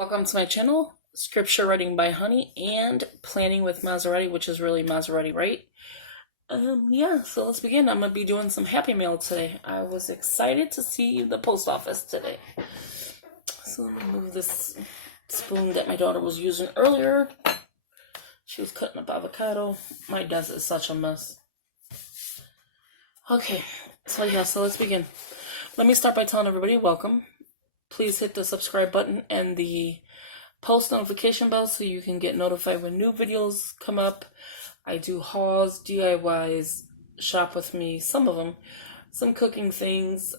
Welcome to my channel, Scripture Writing by Honey and Planning with Monserrate, which is really Monserrate Wright. So let's begin. I'm going to be doing some Happy Mail today. I was excited to see the post office today. So let me move this spoon that my daughter was using earlier. She was cutting up avocado. My desk is such a mess. Okay, so let's begin. Let me start by telling everybody welcome. Please hit the subscribe button and the post notification bell so you can get notified when new videos come up. I do hauls, DIYs, shop with me, some of them, some cooking things,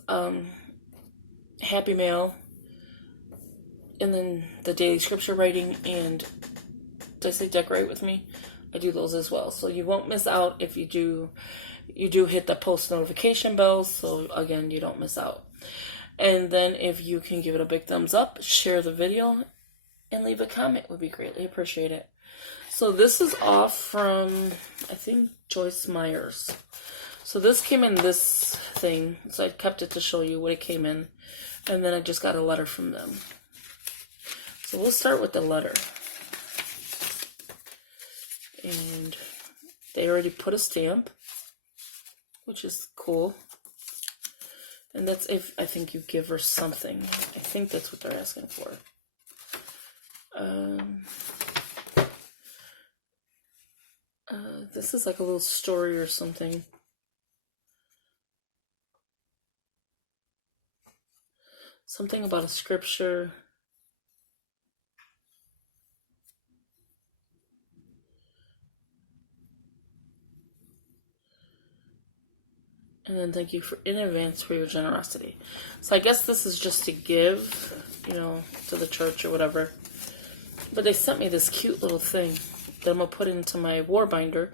Happy Mail, and then the daily scripture writing, and did I say decorate with me? I do those as well. So you won't miss out if you do hit the post notification bell, so again, you don't miss out. And then if you can give it a big thumbs up, share the video, and leave a comment, would be greatly appreciated. So this is off from, I think, Joyce Meyer's. So this came in this thing, so I kept it to show you what it came in. And then I just got a letter from them. So we'll start with the letter. And they already put a stamp, which is cool. And that's if, I think, you give her something. I think that's what they're asking for. This is like a little story or something. Something about a scripture. And then thank you in advance for your generosity. So I guess this is just to give, to the church or whatever. But they sent me this cute little thing that I'm going to put into my war binder.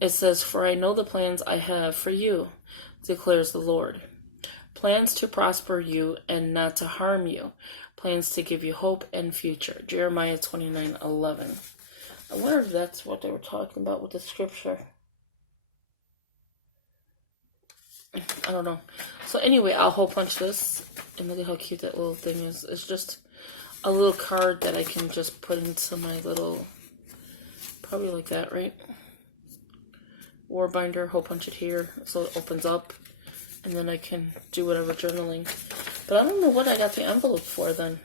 It says, "For I know the plans I have for you, declares the Lord. Plans to prosper you and not to harm you. Plans to give you hope and future." Jeremiah 29:11. I wonder if that's what they were talking about with the scripture. I don't know. So anyway, I'll hole punch this. And look at how cute that little thing is. It's just a little card that I can just put into my little, probably like that, right? War binder, hole punch it here so it opens up. And then I can do whatever journaling. But I don't know what I got the envelope for then.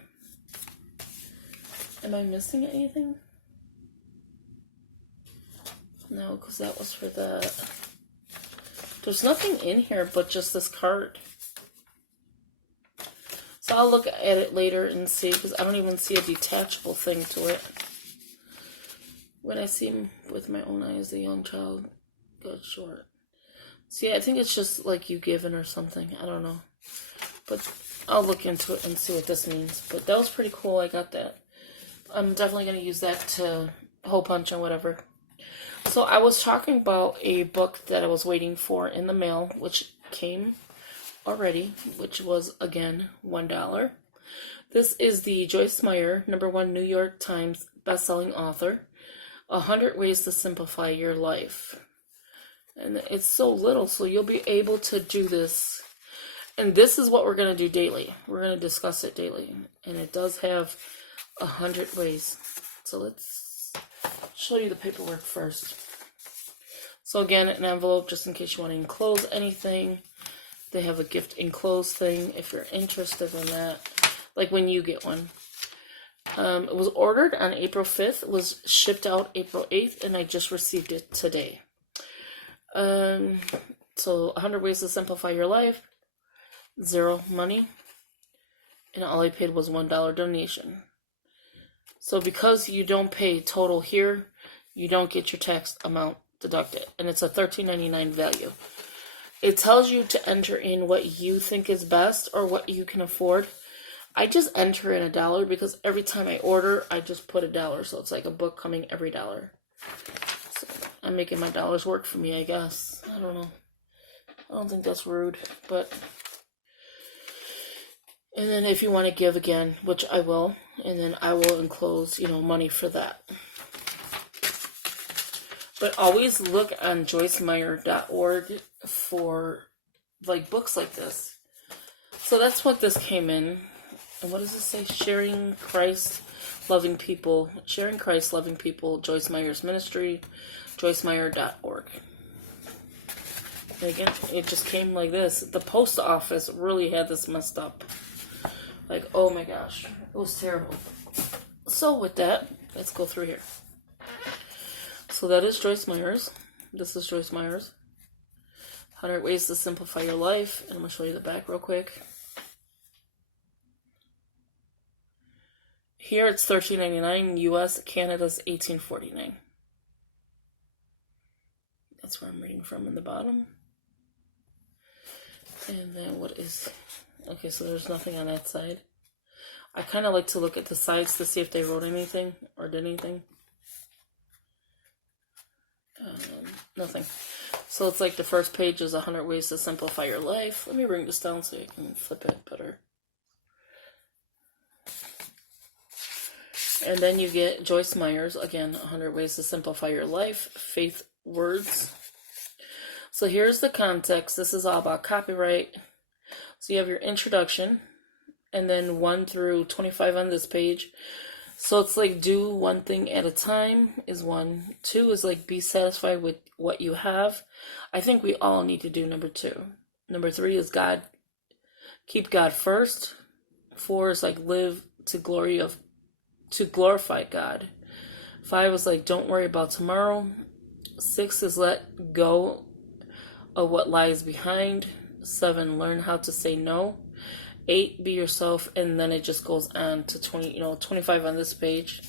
Am I missing anything? No, because that was for that. There's nothing in here but just this card. So I'll look at it later and see, because I don't even see a detachable thing to it. When I see him with my own eyes, a young child got short. See, I think it's just like you given or something. I don't know. But I'll look into it and see what this means. But that was pretty cool. I got that. I'm definitely going to use that to hole punch and whatever. So I was talking about a book that I was waiting for in the mail, which came already, which was, again, $1. This is the Joyce Meyer, #1 New York Times bestselling author, 100 Ways to Simplify Your Life. And it's so little, so you'll be able to do this. And this is what we're going to do daily. We're going to discuss it daily. And it does have 100 ways. So let's show you the paperwork first. So again, an envelope just in case you want to enclose anything. They have a gift enclosed thing if you're interested in that, like when you get one. It was ordered on April 5th, was shipped out April 8th, and I just received it today. So 100 Ways to Simplify Your Life, 0 money, and all I paid was $1 donation. So because you don't pay total here, you don't get your tax amount deducted. And it's a $13.99 value. It tells you to enter in what you think is best or what you can afford. I just enter in $1 because every time I order, I just put $1. So it's like a book coming every $1. So I'm making my dollars work for me, I guess. I don't know. I don't think that's rude, but... And then if you want to give again, which I will, and then I will enclose, money for that. But always look on joycemeyer.org for, books like this. So that's what this came in. And what does it say? Sharing Christ Loving People, Sharing Christ, Loving People, Joyce Meyer's Ministry, joycemeyer.org. And again, it just came like this. The post office really had this messed up. Like, oh my gosh, it was terrible. So with that, let's go through here. So that is Joyce Meyer's. This is Joyce Meyer's 100 Ways to Simplify Your Life. And I'm going to show you the back real quick. Here it's $13.99. US, Canada's $18.49. That's where I'm reading from in the bottom. And then what is... Okay, so there's nothing on that side. I kind of like to look at the sides to see if they wrote anything or did anything. Nothing. So it's like the first page is 100 Ways to Simplify Your Life. Let me bring this down so you can flip it better. And then you get Joyce Meyer's, again, 100 Ways to Simplify Your Life, Faith Words. So here's the context. This is all about copyright. So you have your introduction, and then 1 through 25 on this page. So it's like do one thing at a time is 1. 2 is like be satisfied with what you have. I think we all need to do number 2. Number 3 is God. Keep God first. 4 is like live to glorify God. 5 is like don't worry about tomorrow. 6 is let go of what lies behind. 7, learn how to say no. 8, be yourself, and then it just goes on to 25 on this page.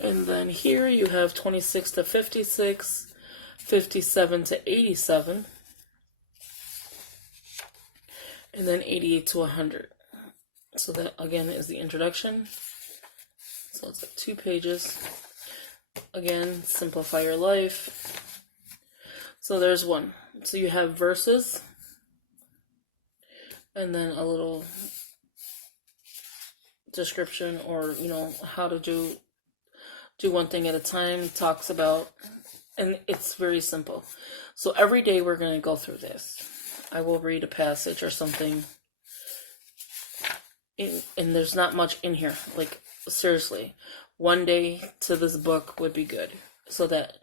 And then here you have 26 to 56, 57 to 87, and then 88 to 100. So that again is the introduction. So it's like 2 pages. Again, simplify your life. So there's 1. So you have verses. And then a little description or, how to do one thing at a time. It talks about, and it's very simple. So every day we're going to go through this. I will read a passage or something. And there's not much in here. Like, seriously. One day to this book would be good. So that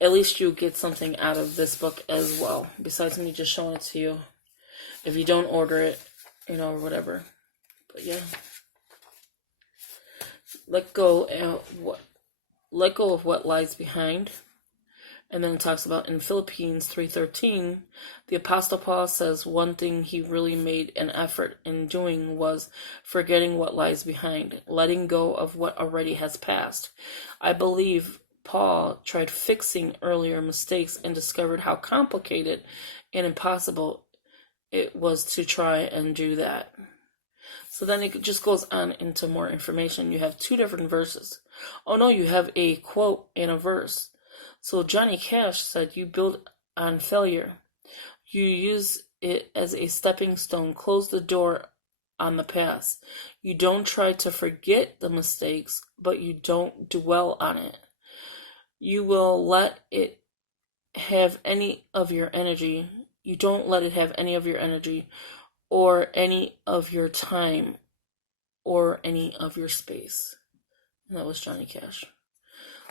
at least you get something out of this book as well. Besides me just showing it to you. If you don't order it, or whatever. But yeah. Let go of what lies behind. And then it talks about in Philippians 3:13, the Apostle Paul says one thing he really made an effort in doing was forgetting what lies behind, letting go of what already has passed. I believe Paul tried fixing earlier mistakes and discovered how complicated and impossible it was to try and do that. So then it just goes on into more information. You have 2 different verses. Oh no, you have a quote and a verse. So Johnny Cash said, you build on failure. You use it as a stepping stone. Close the door on the past. You don't try to forget the mistakes, but you don't dwell on it. You will let it have any of your energy. You don't let it have any of your energy or any of your time or any of your space. And that was Johnny Cash.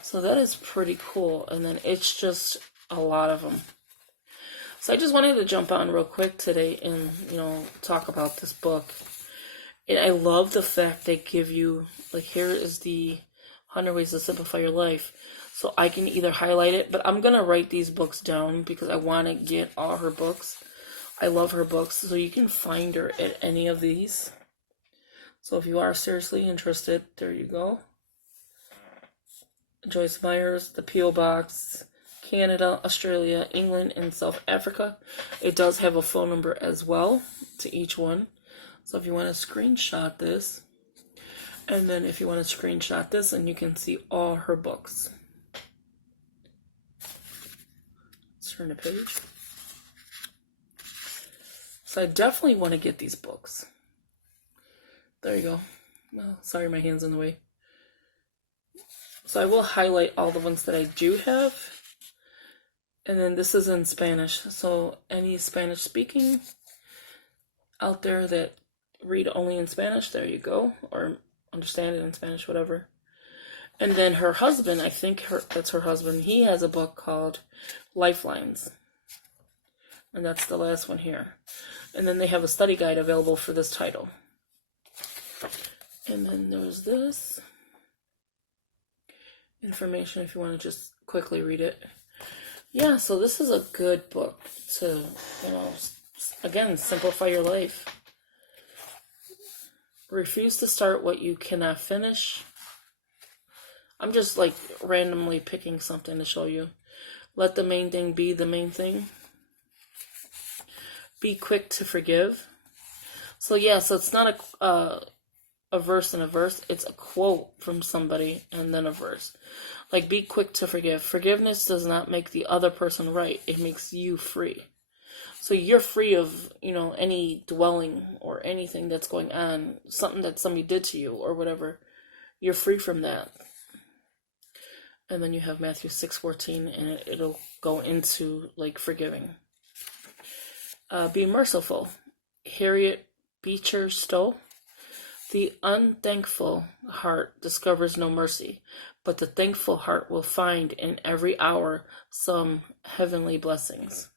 So that is pretty cool. And then it's just a lot of them. So I just wanted to jump on real quick today and, talk about this book. And I love the fact they give you, like, here is the 100 Ways to Simplify Your Life. So I can either highlight it, but I'm going to write these books down because I want to get all her books. I love her books. So you can find her at any of these. So if you are seriously interested, there you go. Joyce Meyer's, the P.O. Box, Canada, Australia, England, and South Africa. It does have a phone number as well to each one. So if you want to screenshot this, and then if you want to screenshot this, and you can see all her books. Let's turn the page. So I definitely want to get these books. There you go. Well, sorry, my hand's in the way. So I will highlight all the ones that I do have. And then this is in Spanish. So any Spanish speaking out there that read only in Spanish, there you go. Or understand it in Spanish, whatever. And then her husband, I think that's her husband, he has a book called Lifelines. And that's the last one here. And then they have a study guide available for this title. And then there's this information if you want to just quickly read it. Yeah, so this is a good book to, again, simplify your life. Refuse to start what you cannot finish. I'm just like randomly picking something to show you. Let the main thing be the main thing. Be quick to forgive. So yeah, so it's not a verse and a verse. It's a quote from somebody and then a verse. Like, be quick to forgive. Forgiveness does not make the other person right. It makes you free. So you're free of, any dwelling or anything that's going on, something that somebody did to you or whatever. You're free from that. And then you have Matthew 6:14, and it'll go into, like, forgiving. Be merciful. Harriet Beecher Stowe. The unthankful heart discovers no mercy, but the thankful heart will find in every hour some heavenly blessings.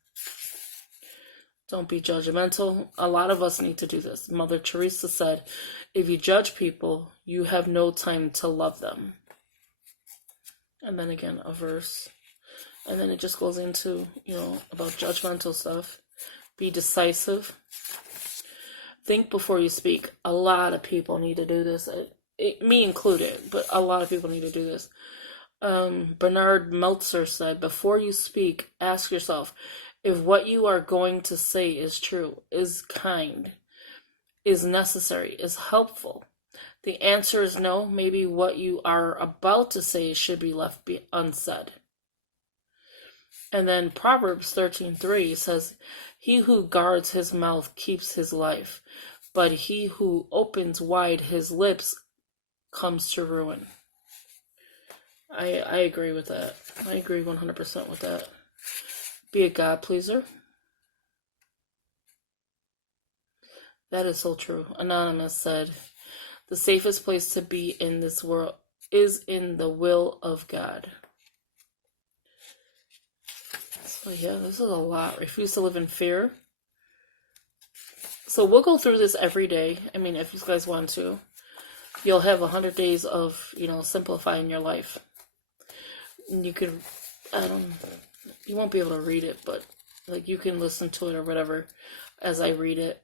Don't be judgmental. A lot of us need to do this. Mother Teresa said, if you judge people, you have no time to love them. And then again, a verse. And then it just goes into, about judgmental stuff. Be decisive. Think before you speak. A lot of people need to do this. Me included, but a lot of people need to do this. Bernard Meltzer said, before you speak, ask yourself if what you are going to say is true, is kind, is necessary, is helpful. The answer is no. Maybe what you are about to say should be left unsaid. And then Proverbs 13:3 says, he who guards his mouth keeps his life, but he who opens wide his lips comes to ruin. I agree with that. I agree 100% with that. Be a God pleaser. That is so true. Anonymous said, the safest place to be in this world is in the will of God. So yeah, this is a lot. Refuse to live in fear. So we'll go through this every day. I mean, if you guys want to. You'll have 100 days of, simplifying your life. And you could, you won't be able to read it, but like you can listen to it or whatever as I read it.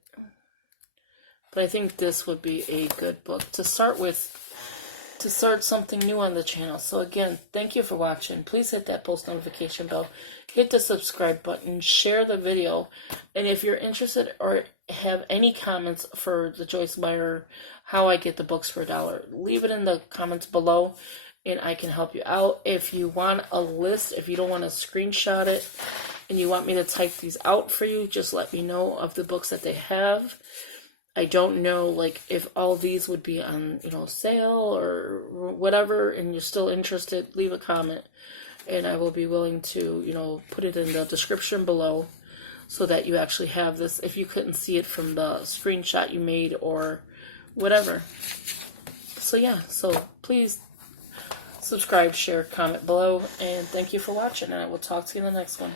But I think this would be a good book to start with, to start something new on the channel. So again, thank you for watching. Please hit that post notification bell. Hit the subscribe button. Share the video. And if you're interested or have any comments for the Joyce Meyer, how I get the books for $1, leave it in the comments below and I can help you out. If you want a list, if you don't want to screenshot it and you want me to type these out for you, just let me know of the books that they have. I don't know, like, if all these would be on, sale or whatever, and you're still interested, leave a comment, and I will be willing to, put it in the description below so that you actually have this if you couldn't see it from the screenshot you made or whatever. So, yeah, so please subscribe, share, comment below, and thank you for watching, and I will talk to you in the next one.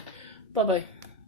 Bye-bye.